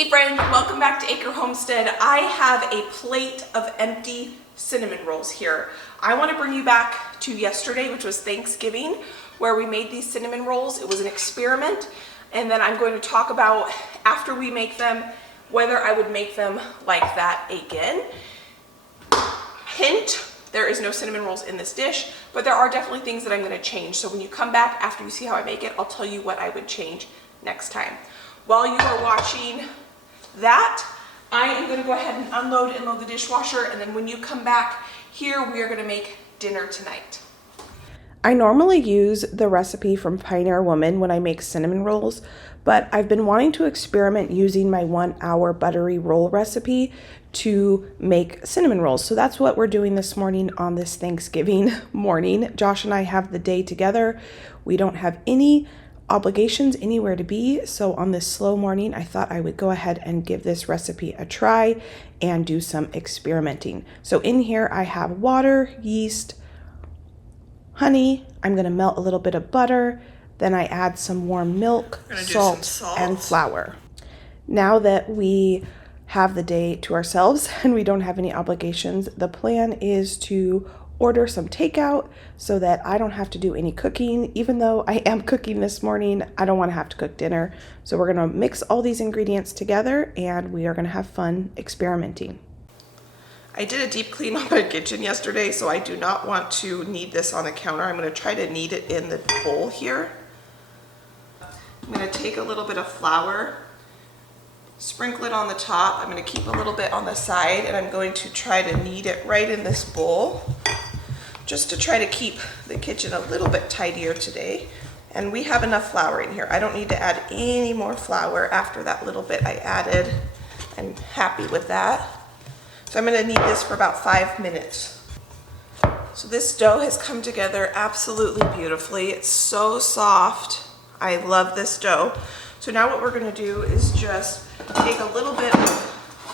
Hey friends, welcome back to Acre Homestead. I have a plate of empty cinnamon rolls here. I want to bring you back to yesterday, which was Thanksgiving, where we made these cinnamon rolls. It was an experiment, and then I'm going to talk about, after we make them, whether I would make them like that again. Hint, there is no cinnamon rolls in this dish, but there are definitely things that I'm going to change. So when you come back after you see how I make it, I'll tell you what I would change next time. While you are watching that, I am going to go ahead and unload and load the dishwasher, and then when you come back here, we are going to make dinner tonight. I normally use the recipe from Pioneer Woman when I make cinnamon rolls, but I've been wanting to experiment using my 1 hour buttery roll recipe to make cinnamon rolls. So that's what we're doing this morning on this Thanksgiving morning. Josh and I have the day together. We don't have any obligations anywhere to be, so on this slow morning I thought I would go ahead and give this recipe a try and do some experimenting. So in here I have water, yeast, honey. I'm going to melt a little bit of butter, then I add some warm milk, salt, and flour. Now that we have the day to ourselves and we don't have any obligations, the plan is to order some takeout so that I don't have to do any cooking. Even though I am cooking this morning, I don't want to have to cook dinner. So we're going to mix all these ingredients together and we are going to have fun experimenting. I did a deep clean on my kitchen yesterday, so I do not want to knead this on the counter. I'm going to try to knead it in the bowl here. I'm going to take a little bit of flour, sprinkle it on the top. I'm going to keep a little bit on the side, and I'm going to try to knead it right in this bowl, just to try to keep the kitchen a little bit tidier today. And we have enough flour in here. I don't need to add any more flour after that little bit I added. I'm happy with that. So I'm going to knead this for about 5 minutes. So this dough has come together absolutely beautifully. It's so soft. I love this dough. So now what we're going to do is just take a little bit of,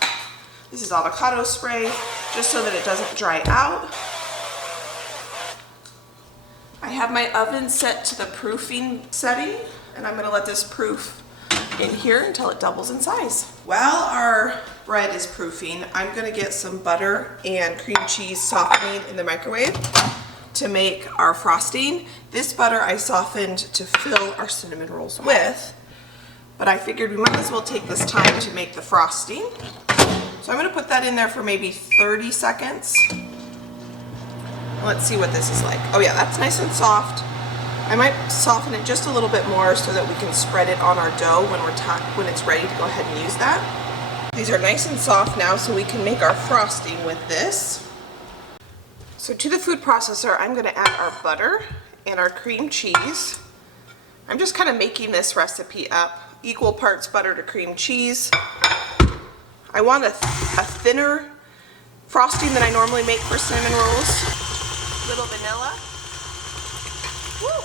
this is avocado spray, just so that it doesn't dry out. I have my oven set to the proofing setting, and I'm going to let this proof in here until it doubles in size. While our bread is proofing, I'm going to get some butter and cream cheese softening in the microwave to make our frosting. This butter I softened to fill our cinnamon rolls with, but I figured we might as well take this time to make the frosting. So I'm going to put that in there for maybe 30 seconds. Let's see what this is like. Oh yeah, that's nice and soft. I might soften it just a little bit more so that we can spread it on our dough when it's ready to go ahead and use that. These are nice and soft now, so we can make our frosting with this. So to the food processor, I'm going to add our butter and our cream cheese. I'm just kind of making this recipe up. Equal parts butter to cream cheese. I want a thinner frosting than I normally make for cinnamon rolls. Little vanilla. Woo.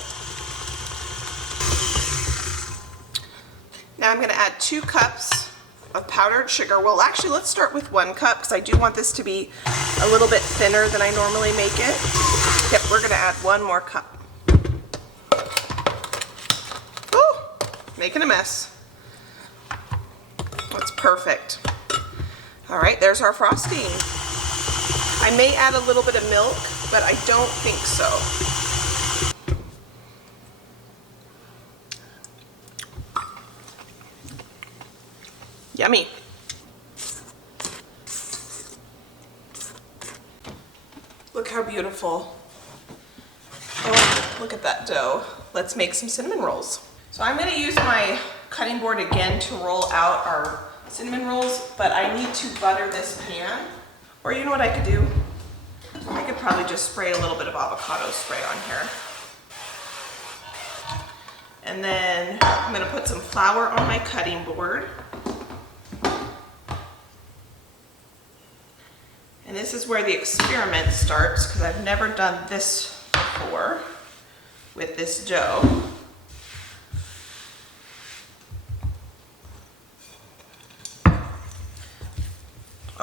Now I'm going to add 2 cups of powdered sugar. Well, actually, let's start with 1 cup because I do want this to be a little bit thinner than I normally make it. Yep, we're going to add 1 more cup. Ooh, making a mess. That's perfect. All right, there's our frosting. I may add a little bit of milk, but I don't think so. Yummy. Look how beautiful. Oh, look at that dough. Let's make some cinnamon rolls. So I'm going to use my cutting board again to roll out our cinnamon rolls, but I need to butter this pan. Or you know what I could do? I could probably just spray a little bit of avocado spray on here. And then I'm going to put some flour on my cutting board. And this is where the experiment starts, because I've never done this before with this dough.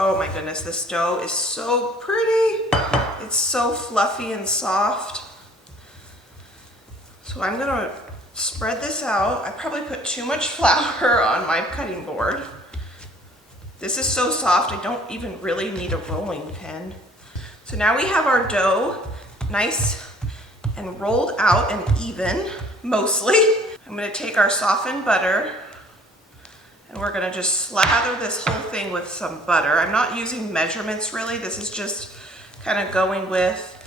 Oh my goodness, this dough is so pretty. It's so fluffy and soft. So I'm gonna spread this out. I probably put too much flour on my cutting board. This is so soft, I don't even really need a rolling pin. So now we have our dough nice and rolled out and even, mostly. I'm gonna take our softened butter and we're gonna just slather this whole thing with some butter. I'm not using measurements really, this is just kind of going with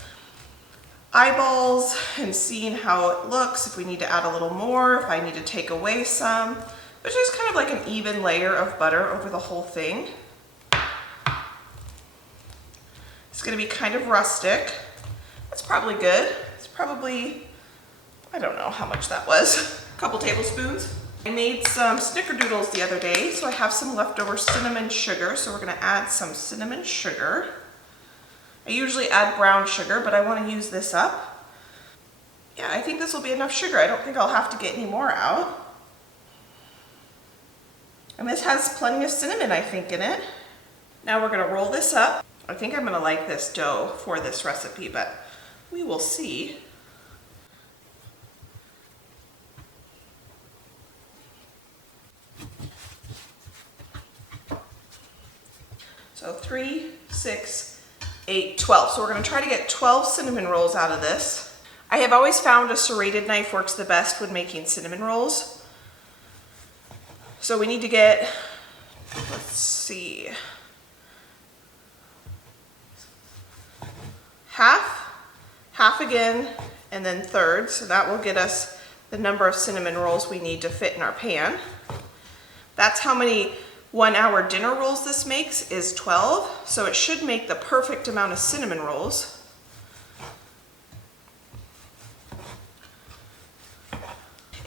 eyeballs and seeing how it looks, if we need to add a little more, if I need to take away some. But just kind of like an even layer of butter over the whole thing. It's gonna be kind of rustic. That's probably good. It's probably, I don't know how much that was, a couple tablespoons. I made some snickerdoodles the other day, so I have some leftover cinnamon sugar, so we're gonna add some cinnamon sugar. I usually add brown sugar, but I wanna use this up. Yeah, I think this will be enough sugar. I don't think I'll have to get any more out. And this has plenty of cinnamon, I think, in it. Now we're gonna roll this up. I think I'm gonna like this dough for this recipe, but we will see. So 3, 6, 8, 12. So we're gonna try to get 12 cinnamon rolls out of this. I have always found a serrated knife works the best when making cinnamon rolls. So we need to get, let's see, half again, and then thirds. So that will get us the number of cinnamon rolls we need to fit in our pan. That's how many 1 hour dinner rolls this makes, is 12. So it should make the perfect amount of cinnamon rolls.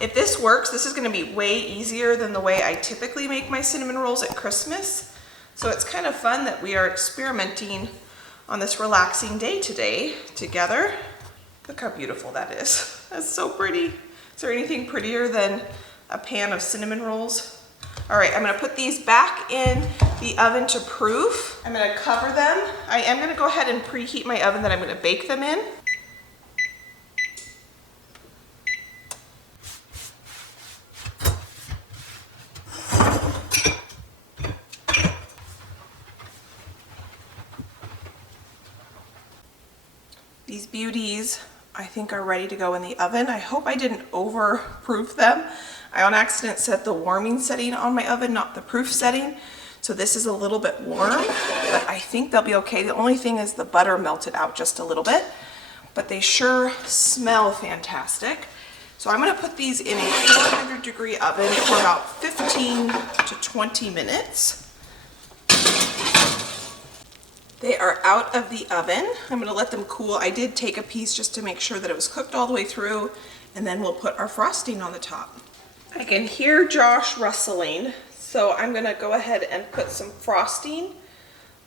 If this works, this is gonna be way easier than the way I typically make my cinnamon rolls at Christmas. So it's kind of fun that we are experimenting on this relaxing day today together. Look how beautiful that is. That's so pretty. Is there anything prettier than a pan of cinnamon rolls? All right, I'm gonna put these back in the oven to proof. I'm gonna cover them. I am gonna go ahead and preheat my oven that I'm gonna bake them in. These beauties, I think, are ready to go in the oven. I hope I didn't overproof them. I on accident set the warming setting on my oven, not the proof setting. So this is a little bit warm, but I think they'll be okay. The only thing is the butter melted out just a little bit, but they sure smell fantastic. So I'm gonna put these in a 400-degree oven for about 15 to 20 minutes. They are out of the oven. I'm gonna let them cool. I did take a piece just to make sure that it was cooked all the way through, and then we'll put our frosting on the top. I can hear Josh rustling, so I'm gonna go ahead and put some frosting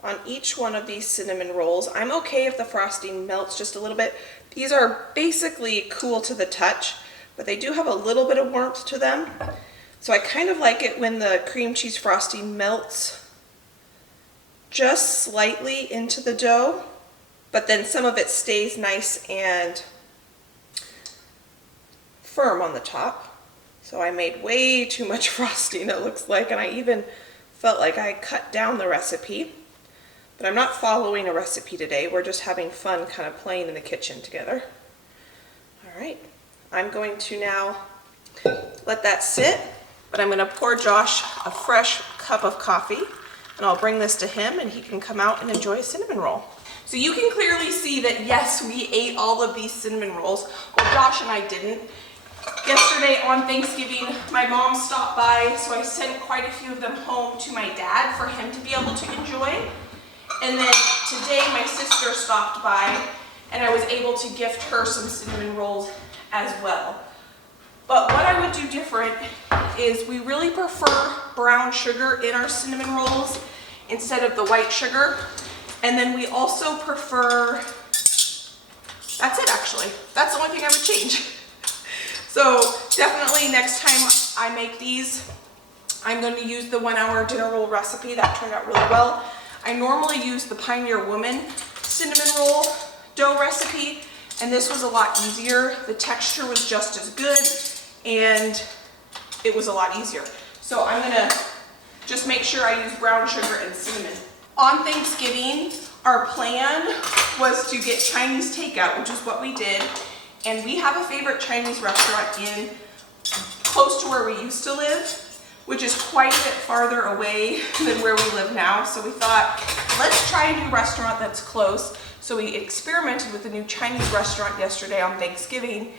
on each one of these cinnamon rolls. I'm okay if the frosting melts just a little bit. These are basically cool to the touch, but they do have a little bit of warmth to them. So I kind of like it when the cream cheese frosting melts just slightly into the dough, but then some of it stays nice and firm on the top. So I made way too much frosting, it looks like, and I even felt like I cut down the recipe. But I'm not following a recipe today, we're just having fun kind of playing in the kitchen together. All right, I'm going to now let that sit, but I'm gonna pour Josh a fresh cup of coffee, and I'll bring this to him and he can come out and enjoy a cinnamon roll. So you can clearly see that yes, we ate all of these cinnamon rolls. Well, Josh and I didn't. Yesterday on Thanksgiving, my mom stopped by, so I sent quite a few of them home to my dad for him to be able to enjoy. And then today my sister stopped by and I was able to gift her some cinnamon rolls as well. But what I would do different is we really prefer brown sugar in our cinnamon rolls instead of the white sugar. And then we also prefer, that's it actually. That's the only thing I would change. So definitely next time I make these, I'm going to use the 1 hour dinner roll recipe. That turned out really well. I normally use the Pioneer Woman cinnamon roll dough recipe, and this was a lot easier. The texture was just as good, and it was a lot easier. So I'm gonna Just make sure I use brown sugar and cinnamon. On Thanksgiving, our plan was to get Chinese takeout, which is what we did. And we have a favorite Chinese restaurant in close to where we used to live, which is quite a bit farther away than where we live now. So we thought, let's try a new restaurant that's close. So we experimented with a new Chinese restaurant yesterday on Thanksgiving,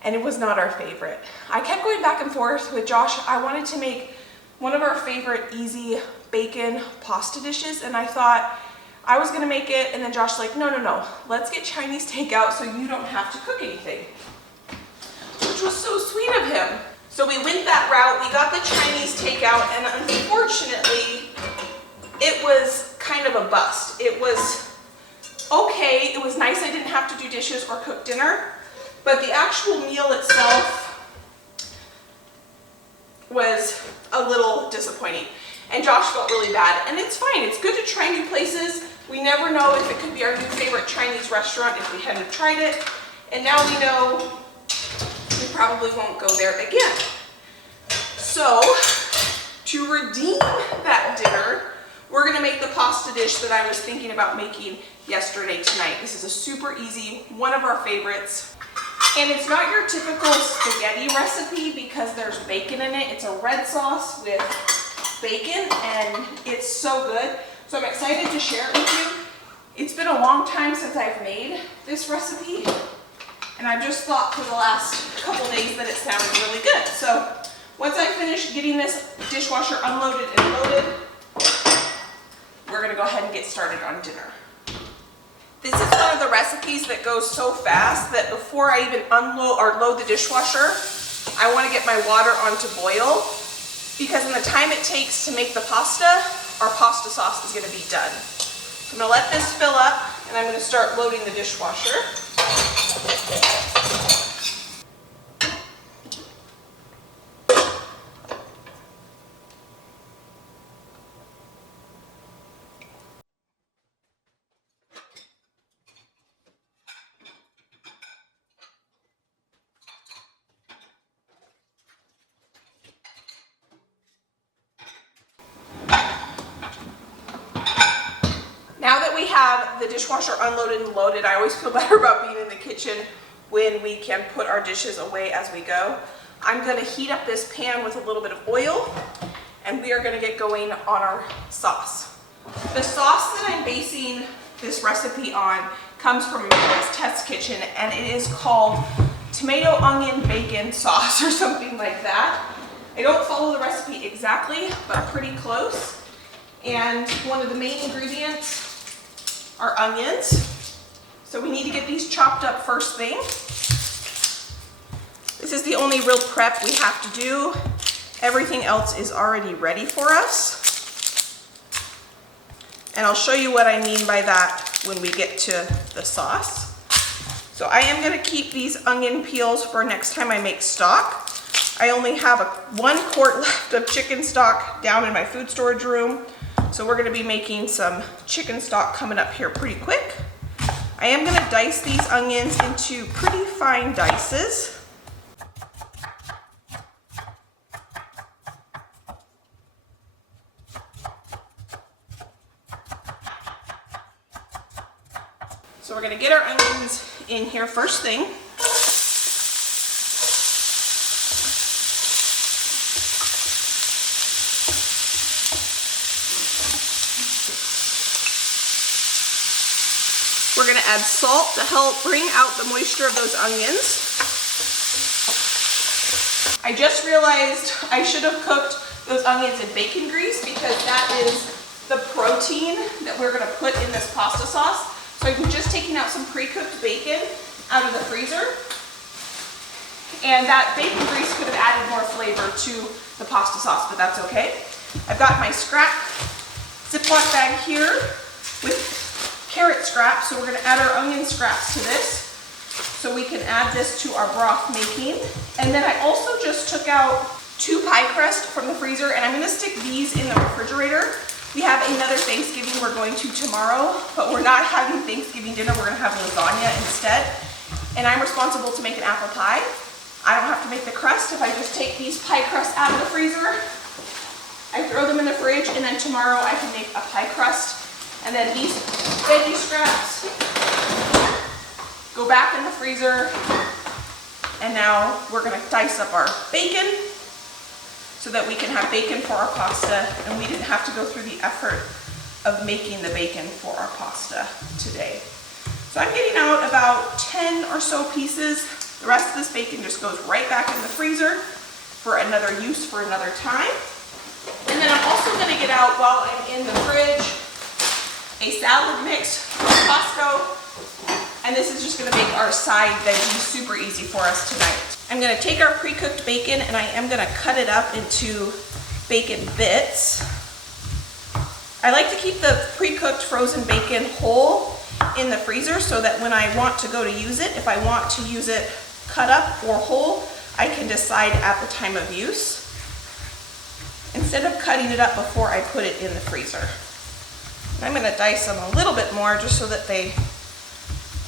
and it was not our favorite. I kept going back and forth with Josh. I wanted to make one of our favorite easy bacon pasta dishes, and I thought I was gonna make it, and then Josh's like, no, let's get Chinese takeout so you don't have to cook anything, which was so sweet of him. So we went that route, we got the Chinese takeout, and unfortunately, it was kind of a bust. It was okay, it was nice I didn't have to do dishes or cook dinner, but the actual meal itself was a little disappointing. And Josh felt really bad, and it's fine. It's good to try new places. We never know if it could be our new favorite Chinese restaurant if we hadn't tried it. And now we know we probably won't go there again. So, to redeem that dinner, we're gonna make the pasta dish that I was thinking about making yesterday tonight. This is a super easy, one of our favorites. And it's not your typical spaghetti recipe because there's bacon in it. It's a red sauce with bacon, and it's so good. So I'm excited to share it with you. It's been a long time since I've made this recipe, and I've just thought for the last couple days that it sounded really good. So once I finish getting this dishwasher unloaded and loaded, we're gonna go ahead and get started on dinner. This is one of the recipes that goes so fast that before I even unload or load the dishwasher, I want to get my water on to boil, because in the time it takes to make the pasta, our pasta sauce is going to be done. So I'm going to let this fill up, and I'm going to start loading the dishwasher. Now that we have the dishwasher unloaded and loaded, I always feel better about being in the kitchen when we can put our dishes away as we go. I'm going to heat up this pan with a little bit of oil, and we are going to get going on our sauce. The sauce that I'm basing this recipe on comes from America's Test Kitchen, and it is called tomato onion bacon sauce or something like that. I don't follow the recipe exactly, but pretty close. And one of the main ingredients are onions. So we need to get these chopped up first thing. This is the only real prep we have to do. Everything else is already ready for us. And I'll show you what I mean by that when we get to the sauce. So I am going to keep these onion peels for next time I make stock. I only have 1 quart left of chicken stock down in my food storage room. So we're going to be making some chicken stock coming up here pretty quick. I am going to dice these onions into pretty fine dices. So we're going to get our onions in here first thing. We're going to add salt to help bring out the moisture of those onions. I just realized I should have cooked those onions in bacon grease because that is the protein that we're going to put in this pasta sauce. So I'm just taking out some pre-cooked bacon out of the freezer. And that bacon grease could have added more flavor to the pasta sauce, but that's okay. I've got my scrap Ziploc bag here with carrot scraps, so we're going to add our onion scraps to this so we can add this to our broth making. And then I also just took out 2 pie crust from the freezer, and I'm going to stick these in the refrigerator. We have another Thanksgiving we're going to tomorrow, but we're not having Thanksgiving dinner. We're going to have lasagna instead, and I'm responsible to make an apple pie. I don't have to make the crust if I just take these pie crusts out of the freezer I throw them in the fridge, and then tomorrow I can make a pie crust. And then these veggie scraps go back in the freezer. And now we're gonna dice up our bacon so that we can have bacon for our pasta, and we didn't have to go through the effort of making the bacon for our pasta today. So I'm getting out about 10 or so pieces. The rest of this bacon just goes right back in the freezer for another use for another time. And then I'm also gonna get out, while I'm in the fridge, a salad mix from Costco. And this is just gonna make our side veggies super easy for us tonight. I'm gonna take our pre-cooked bacon and I am gonna cut it up into bacon bits. I like to keep the pre-cooked frozen bacon whole in the freezer so that when I want to go to use it, if I want to use it cut up or whole, I can decide at the time of use, instead of cutting it up before I put it in the freezer. I'm gonna dice them a little bit more just so that they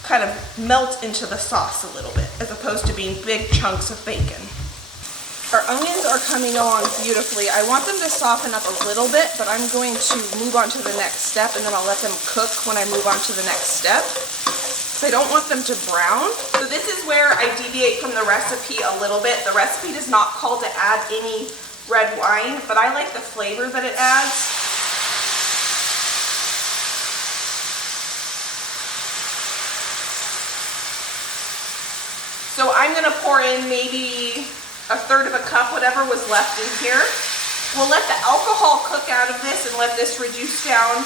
kind of melt into the sauce a little bit, as opposed to being big chunks of bacon. Our onions are coming along beautifully. I want them to soften up a little bit, but I'm going to move on to the next step, and then I'll let them cook when I move on to the next step. So I don't want them to brown. So this is where I deviate from the recipe a little bit. The recipe does not call to add any red wine, but I like the flavor that it adds. So I'm gonna pour in maybe a third of a cup, whatever was left in here. We'll let the alcohol cook out of this and let this reduce down,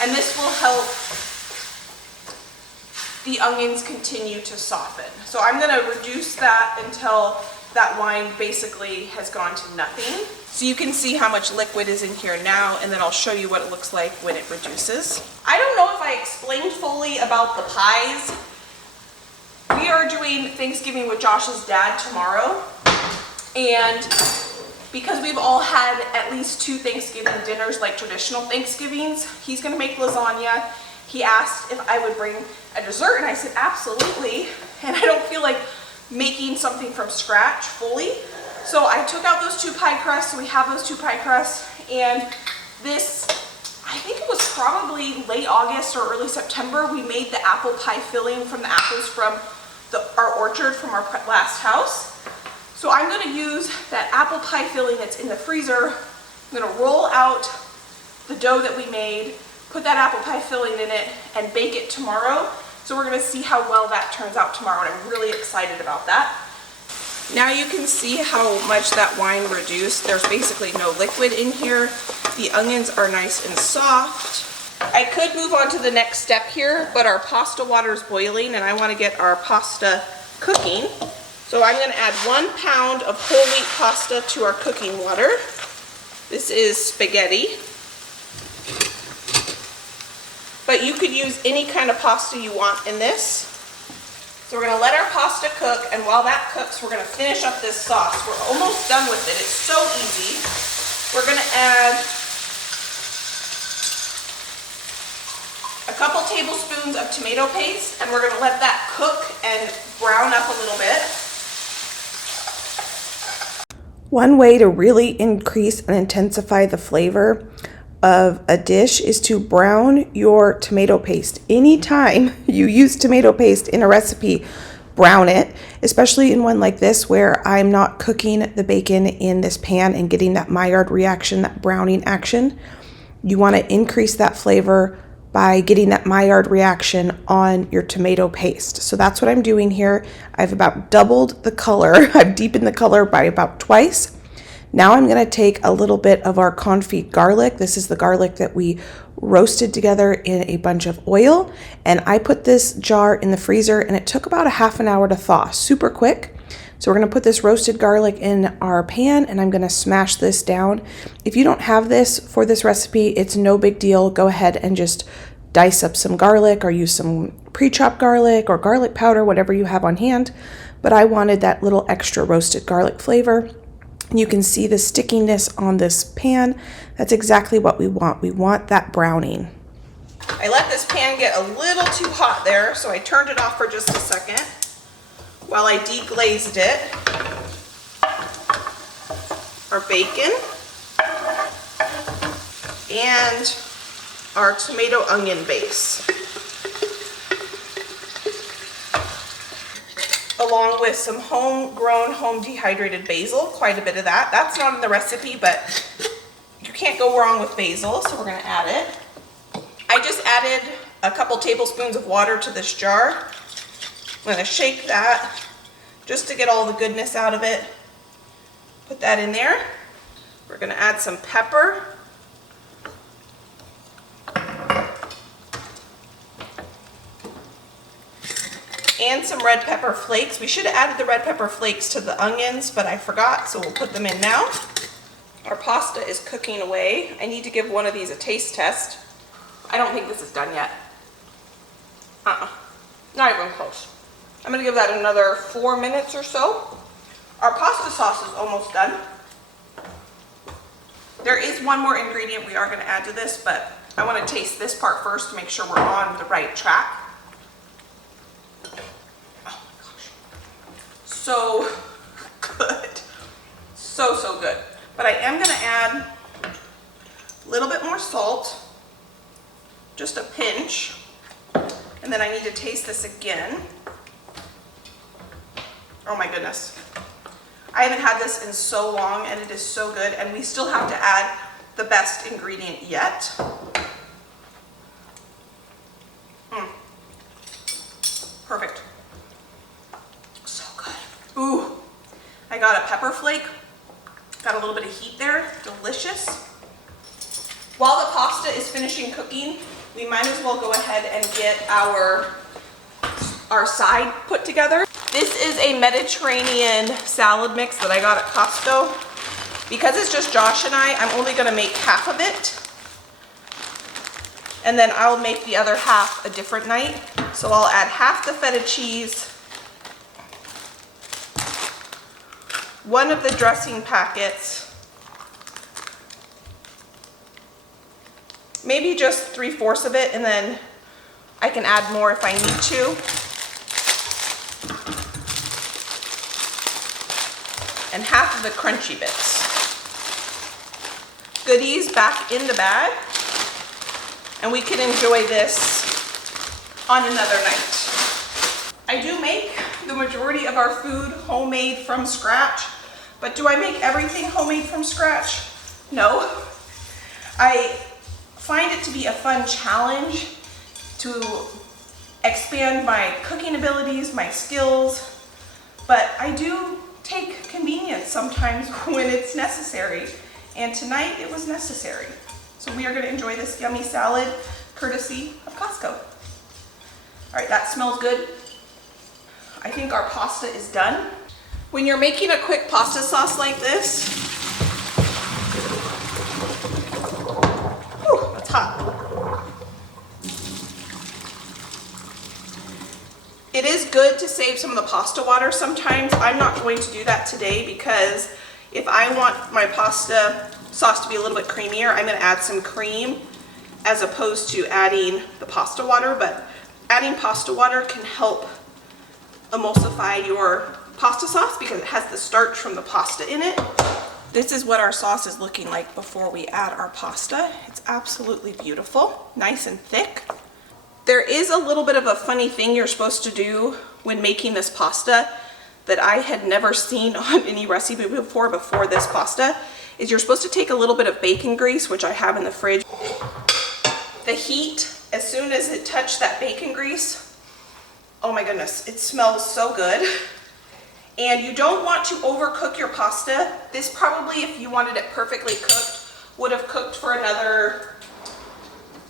and this will help the onions continue to soften. So I'm gonna reduce that until that wine basically has gone to nothing. So you can see how much liquid is in here now, and then I'll show you what it looks like when it reduces. I don't know if I explained fully about the pies. We are doing Thanksgiving with Josh's dad tomorrow, and because we've all had at least 2 Thanksgiving dinners, like traditional Thanksgivings, he's gonna make lasagna. He asked if I would bring a dessert, and I said absolutely, and I don't feel like making something from scratch fully. So I took out those 2 pie crusts, so we have those 2 pie crusts, and this, I think it was probably late August or early September, we made the apple pie filling from the apples from our orchard from our last house. So I'm gonna use that apple pie filling that's in the freezer. I'm gonna roll out the dough that we made, put that apple pie filling in it, and bake it tomorrow. So we're gonna see how well that turns out tomorrow, and I'm really excited about that. Now you can see how much that wine reduced. There's basically no liquid in here. The onions are nice and soft. I could move on to the next step here, but our pasta water is boiling and I want to get our pasta cooking. So I'm going to add 1 pound of whole wheat pasta to our cooking water. This is spaghetti. But you could use any kind of pasta you want in this. So we're going to let our pasta cook, and while that cooks, we're going to finish up this sauce. We're almost done with it. It's so easy. We're going to add a couple tablespoons of tomato paste, and we're going to let that cook and brown up a little bit. One way to really increase and intensify the flavor of a dish is to brown your tomato paste. Anytime you use tomato paste in a recipe, brown it, especially in one like this where I'm not cooking the bacon in this pan and getting that Maillard reaction, that browning action. You want to increase that flavor by getting that Maillard reaction on your tomato paste. So that's what I'm doing here. I've about doubled the color. I've deepened the color by about twice. Now I'm going to take a little bit of our confit garlic. This is the garlic that we roasted together in a bunch of oil. And I put this jar in the freezer and it took about a half an hour to thaw, super quick. So we're going to put this roasted garlic in our pan and I'm going to smash this down. If you don't have this for this recipe, it's no big deal. Go ahead and just dice up some garlic or use some pre-chopped garlic or garlic powder, whatever you have on hand. But I wanted that little extra roasted garlic flavor. You can see the stickiness on this pan. That's exactly what we want. We want that browning. I let this pan get a little too hot there, so I turned it off for just a second while I deglazed it. Our bacon. and our tomato onion base, along with some homegrown, home dehydrated basil, quite a bit of that. That's not in the recipe, but you can't go wrong with basil, so we're gonna add it. I just added a couple tablespoons of water to this jar. I'm gonna shake that just to get all the goodness out of it. Put that in there. We're gonna add some pepper. And some red pepper flakes. We should have added the red pepper flakes to the onions, but I forgot, so we'll put them in now. Our pasta is cooking away. I need to give one of these a taste test. I don't think this is done yet. Not even close. I'm gonna give that another 4 minutes or so. Our pasta sauce is almost done. There is one more ingredient we are gonna add to this, but I wanna taste this part first to make sure we're on the right track. Oh my gosh. So good. So good. But I am gonna add a little bit more salt, just a pinch, and then I need to taste this again. Oh my goodness. I haven't had this in so long and it is so good, and we still have to add the best ingredient yet. Perfect. So good. Ooh, I got a pepper flake. Got a little bit of heat there. Delicious. While the pasta is finishing cooking, we might as well go ahead and get our side put together. This is a Mediterranean salad mix that I got at Costco. Because it's just Josh and I'm only gonna make half of it. And then I'll make the other half a different night. So I'll add half the feta cheese, one of the dressing packets, maybe just 3/4 of it, and then I can add more if I need to. And half of the crunchy bits. Goodies back in the bag, and we can enjoy this on another night. I do make the majority of our food homemade from scratch, but do I make everything homemade from scratch? No. I find it to be a fun challenge to expand my cooking abilities, my skills, but I do take convenience sometimes when it's necessary, and tonight it was necessary. So we are going to enjoy this yummy salad courtesy of Costco. All right, that smells good. I think our pasta is done. When you're making a quick pasta sauce like this, whew, that's hot. It is good to save some of the pasta water sometimes. I'm not going to do that today because if I want my pasta sauce to be a little bit creamier, I'm going to add some cream as opposed to adding the pasta water. But adding pasta water can help emulsify your pasta sauce because it has the starch from the pasta in it. This is what our sauce is looking like before we add our pasta. It's absolutely beautiful, nice and thick. There is a little bit of a funny thing you're supposed to do when making this pasta that I had never seen on any recipe before this pasta, is you're supposed to take a little bit of bacon grease, which I have in the fridge. The heat, as soon as it touched that bacon grease, oh my goodness, it smells so good. And you don't want to overcook your pasta. This probably, if you wanted it perfectly cooked, would have cooked for another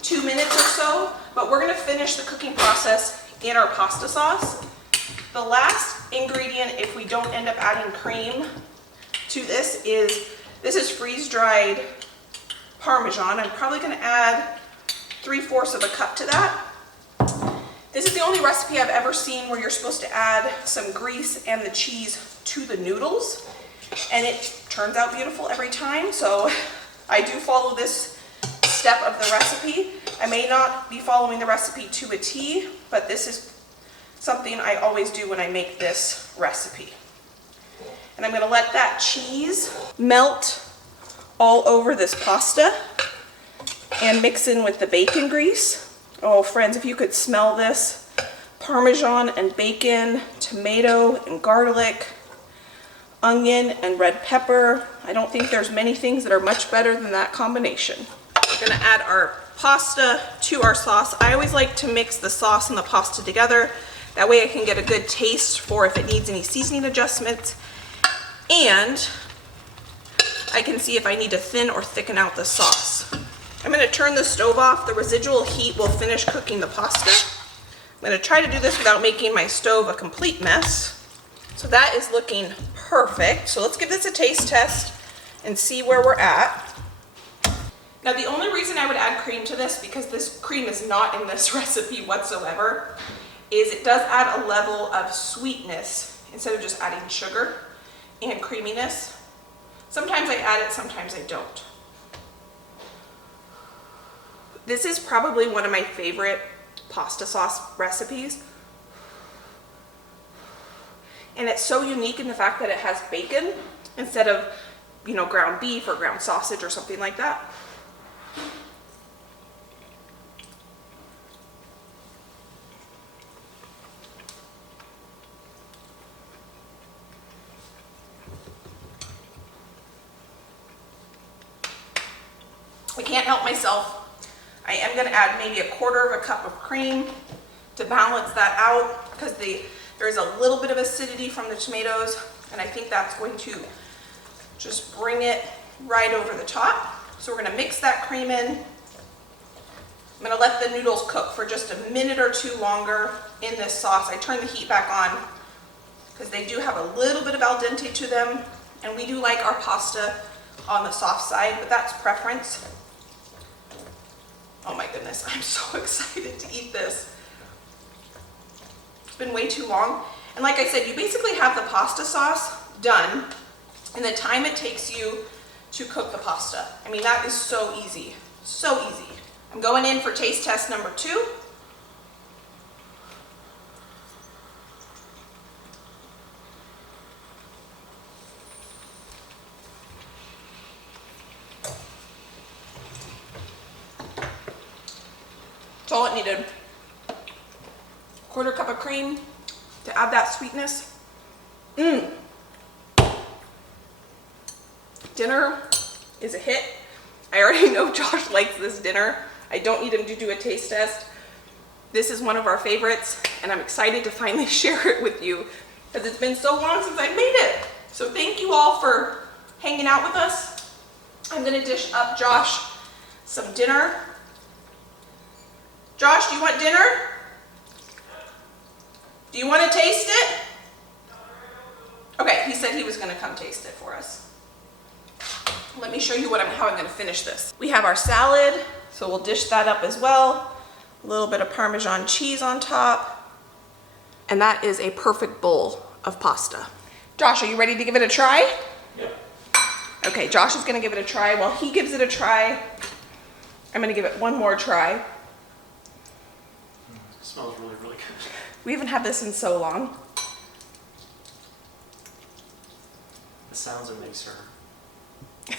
2 minutes or so, but we're gonna finish the cooking process in our pasta sauce. The last ingredient, if we don't end up adding cream to this is freeze-dried Parmesan. I'm probably gonna add 3/4 of a cup to that. This is the only recipe I've ever seen where you're supposed to add some grease and the cheese to the noodles, and it turns out beautiful every time. So I do follow this step of the recipe. I may not be following the recipe to a T, but this is something I always do when I make this recipe. And I'm gonna let that cheese melt all over this pasta. and mix in with the bacon grease. Oh, friends, if you could smell this. Parmesan and bacon, tomato and garlic, onion and red pepper. I don't think there's many things that are much better than that combination. We're gonna add our pasta to our sauce. I always like to mix the sauce and the pasta together. That way I can get a good taste for if it needs any seasoning adjustments. And I can see if I need to thin or thicken out the sauce. I'm gonna turn the stove off. The residual heat will finish cooking the pasta. I'm gonna try to do this without making my stove a complete mess. So that is looking perfect. So let's give this a taste test and see where we're at. Now the only reason I would add cream to this, because this cream is not in this recipe whatsoever, is it does add a level of sweetness instead of just adding sugar and creaminess. Sometimes I add it, sometimes I don't. This is probably one of my favorite pasta sauce recipes. And it's so unique in the fact that it has bacon instead of, you know, ground beef or ground sausage or something like that. I can't help myself. I am going to add maybe 1/4 cup of cream to balance that out, because there's a little bit of acidity from the tomatoes, and I think that's going to just bring it right over the top. So we're going to mix that cream in. I'm going to let the noodles cook for just a minute or two longer in this sauce. I turn the heat back on because they do have a little bit of al dente to them, and we do like our pasta on the soft side, but that's preference. Oh my goodness, I'm so excited to eat this. It's been way too long. And like I said, you basically have the pasta sauce done in the time it takes you to cook the pasta. I mean, that is so easy, so easy. I'm going in for taste test number 2. That's all it needed. 1/4 cup of cream to add that sweetness. Dinner is a hit. I already know Josh likes this dinner. I don't need him to do a taste test. This is one of our favorites, and I'm excited to finally share it with you because it's been so long since I've made it. So thank you all for hanging out with us. I'm gonna dish up Josh some dinner. Josh, do you want dinner? Do you want to taste it? Okay, he said he was going to come taste it for us. Let me show you how I'm going to finish this. We have our salad, so we'll dish that up as well. A little bit of Parmesan cheese on top. And that is a perfect bowl of pasta. Josh, are you ready to give it a try? Yep. Okay, Josh is going to give it a try. While he gives it a try, I'm going to give it one more try. It smells really, really good. We haven't had this in so long. The sounds it makes are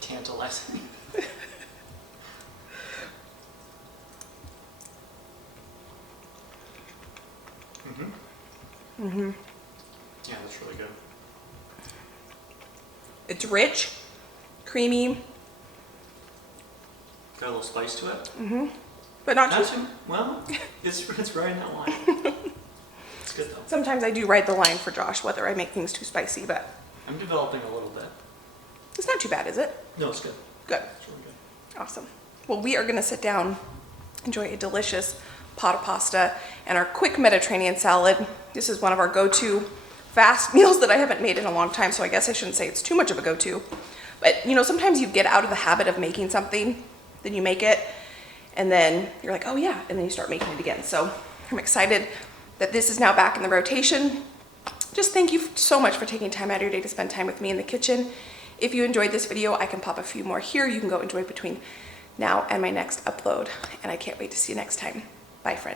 tantalizing. Yeah, that's really good. It's rich, creamy, Got a little spice to it. but not Not too. too, well, it's right in that line. It's good though. Sometimes I do ride the line for Josh, whether I make things too spicy, but I'm developing a little bit. it's not too bad, is it? No, it's good. Good. It's really good. Awesome. Well, we are going to sit down, enjoy a delicious pot of pasta and our quick Mediterranean salad. This is one of our go-to fast meals that I haven't made in a long time, so I guess I shouldn't say it's too much of a go-to. But, you know, sometimes you get out of the habit of making something, then you make it, and then you're like, oh yeah, and then you start making it again. So I'm excited that this is now back in the rotation. Just thank you so much for taking time out of your day to spend time with me in the kitchen. If you enjoyed this video, I can pop a few more here. You can go enjoy between now and my next upload, and I can't wait to see you next time. Bye, friend.